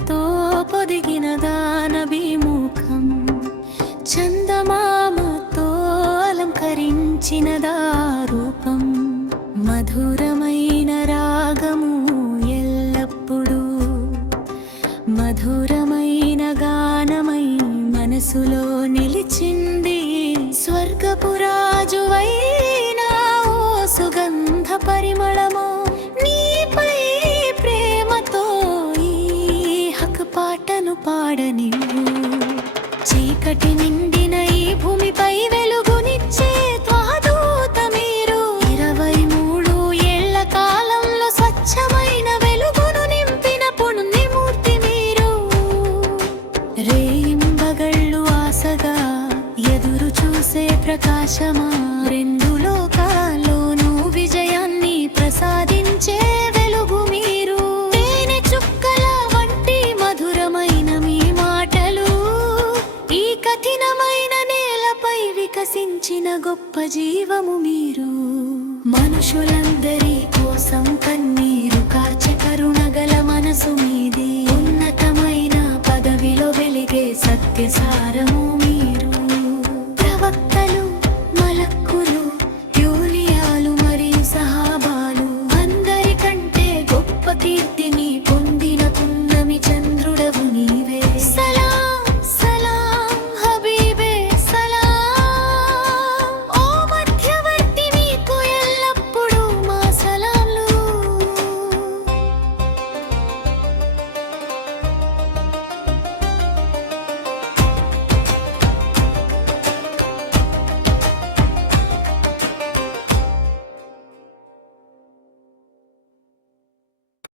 కళలతో పొదిగిన దానభిముఖం చందమామతో అలంకరించినదా రూపం మధురమైన రాగము ఎల్లప్పుడూ మధురమైన గానమై మనసులో నిలిచింది స్వర్గపురాజువైనా ఓ సుగంధ పరిమళమో నీపై ప్రేమతో ఈ హక్ పాటను పాడనివ్వు చీకటి నిండిన ఈ భూమిపై వెలుగునిచ్చే త్వదూత మీరు 23 ఏళ్ల కాలంలో స్వచ్ఛమైన వెలుగును నింపిన పుణ్యమూర్తి మీరు రేయింబగళ్ళు ఆశగా ఎదురు చూసే ప్రకాశమా రెండు లోకాల్లోనూ విజయాన్ని ప్రసాదించే వెలుగు మీరు తేనె చుక్కల వంటి మధురమైన మీ మాటలు ఈ కఠినమైన నేలపై వికసించిన గొప్ప జీవము మీరు మనుషులందరి కోసం కన్నీరు కార్చె కరుణగల మనసు మీది ఉన్నతమైన పదవిలో వెలిగే సత్యసారము